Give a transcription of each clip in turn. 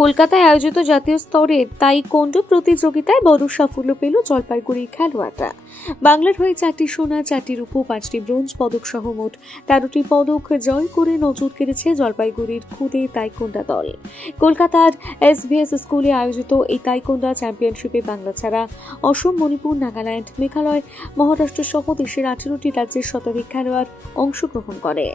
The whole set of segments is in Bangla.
কলকাতায় আয়োজিত জাতীয় স্তরের তাইকোন্ডো প্রতিযোগিতায় বড় সাফল্য পেল জলপাইগুড়ির খেলোয়াড়রা। বাংলার হয়ে 4টি সোনা, 4টি রূপো, 5টি ব্রোঞ্জ পদক সহ মোট 13টি পদক জয় করে নজর কেড়েছে জলপাইগুড়ির খুদে তাইকোন্ডা দল। কলকাতার এসভিএস স্কুলে আয়োজিত এই তাইকোন্ডা চ্যাম্পিয়নশিপে বাংলা ছাড়া অসম, মণিপুর, নাগাল্যান্ড, মেঘালয়, মহারাষ্ট্র সহ দেশের 18টি রাজ্যের শতাধিক খেলোয়াড় অংশগ্রহণ করে।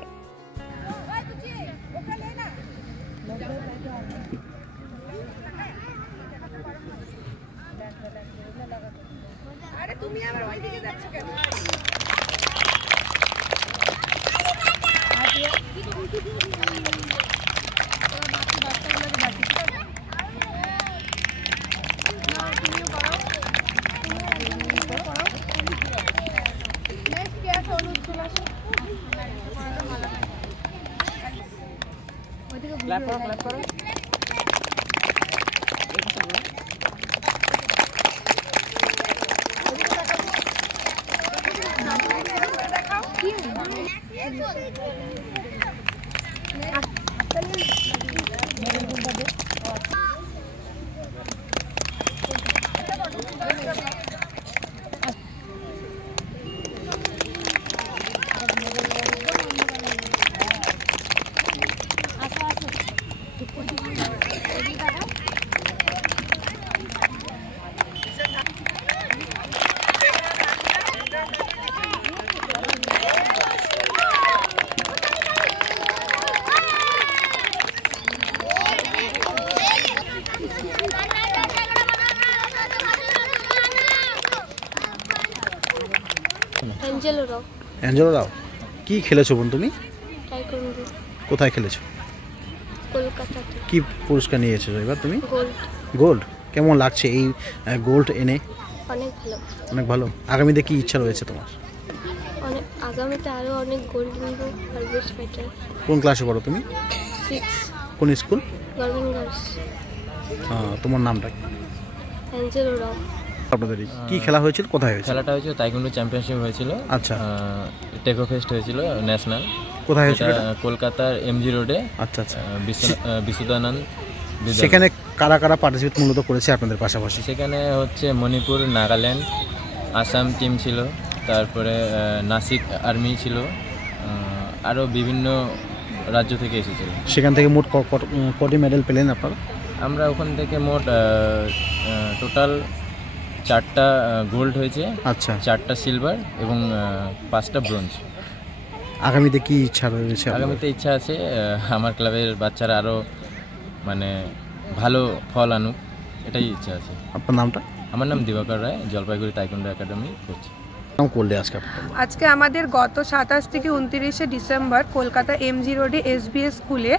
তুমি আবার ওইদিকে যাচ্ছ কেন? ক্ল্যাপ করো, ক্ল্যাপ করো। অ্যাঞ্জেলো রাও, কি খেলেছো বোন তুমি? তাইকোন্ডো। কোথায় খেলেছো? কলকাতাতে। কি পুরস্কার নিয়েছো এবার তুমি? গোল্ড। গোল্ড। কেমন লাগছে এই গোল্ড এনে? অনেক ভালো। অনেক ভালো। আগামীতে কি ইচ্ছা রয়েছে তোমার? আগামীতে আরো অনেক গোল্ড নিব আর বেস্ট ফাইটার। কোন ক্লাসে পড়ো তুমি? 6। কোন স্কুল? Government girls. তোমার নামটা কি? অ্যাঞ্জেলো রাও। আপনাদের কি খেলা হয়েছিল, কোথায় হয়েছিল? খেলাটা হয়েছিল তাইকোন্ডো চ্যাম্পিয়নশিপ হয়েছিল। আচ্ছা। টেকো ফেস্ট হয়েছিল ন্যাশনাল। কোথায় হয়েছিল? কলকাতার এমজি রোডে। আচ্ছা আচ্ছা। বিশুদানন্দ। সেখানে কারা কারা পার্টিসিপেট মূলত করেছে আপনাদের পাশাপাশি? সেখানে হচ্ছে মণিপুর, নাগাল্যান্ড, আসাম টিম ছিল, তারপরে নাসিক আর্মি ছিল, আরও বিভিন্ন রাজ্য থেকে এসেছিল। সেখান থেকে মোট কটি মেডেল পেলেন আপনারা? আমরা ওখান থেকে মোট টোটাল 4টা গোল্ড হয়েছে। আচ্ছা। 4টা সিলভার এবং 5টা ব্রোঞ্জ। আগামীতে কি ইচ্ছা রয়েছে? আগামীতে ইচ্ছা আছে আমার ক্লাবের বাচ্চারা আরও মানে ভালো ফল আনুক, এটাই ইচ্ছা আছে। আপনার নামটা? আমার নাম দিবাকর রায়, জলপাইগুড়ি তাইকোন্ডো একাডেমি করছি। আজকে আমাদের গত 27 থেকে 29শে ডিসেম্বর কলকাতা এমজি রোডে এসবিএস স্কুলে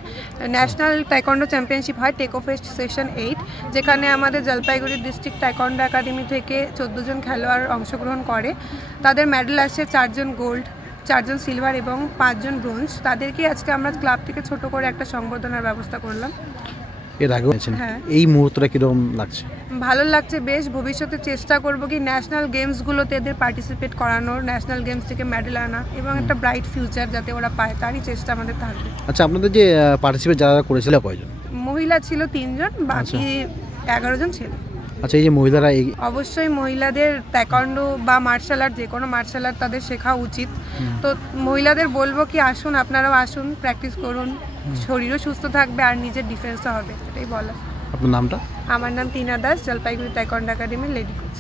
ন্যাশনাল তাইকোন্ডো চ্যাম্পিয়নশিপ হয়, টেকো ফেস্ট সেশন 8, যেখানে আমাদের জলপাইগুড়ি ডিস্ট্রিক্ট তাইকোন্ডো একাডেমি থেকে 14 জন খেলোয়াড় অংশগ্রহণ করে। তাদের মেডেল আসছে 4 জন গোল্ড, 4 জন সিলভার এবং 5 জন ব্রোঞ্জ। তাদেরকে আজকে আমরা ক্লাব থেকে ছোট করে একটা সংবর্ধনার ব্যবস্থা করলাম। এর আগে এই মুহূর্তটা কিরকম লাগছে? ভালো লাগছে বেশ। ভবিষ্যতে চেষ্টা করব কি ন্যাশনাল গেমসগুলোতে এদের পার্টিসিপেট করানোর, ন্যাশনাল গেমস থেকে মেডেল আনা এবং একটা ব্রাইট ফিউচার যাতে ওরা পায়, তারই চেষ্টা আমাদের থাকবে। আচ্ছা, আপনাদের যে পার্টিসিপেট যারা করেছিল কয়জন? মহিলা ছিল 3 জন, বাকি 11 জন ছিল। আচ্ছা, এই যে মহিলারা অবশ্যই মহিলাদের তাইকোন্ডো বা মার্শাল আর্ট, যে কোনো মার্শাল আর্ট তাদের শেখা উচিত। তো মহিলাদের বলবো কি আসুন, আপনারাও আসুন, প্র্যাকটিস করুন, শরীরও সুস্থ থাকবে আর নিজের ডিফেন্সও হবে, এটাই বলা। আপনার নামটা? আমার নাম টিনা দাস, জলপাইগুড়ি তাইকোন্ডো একাডেমির লেডি কোচ।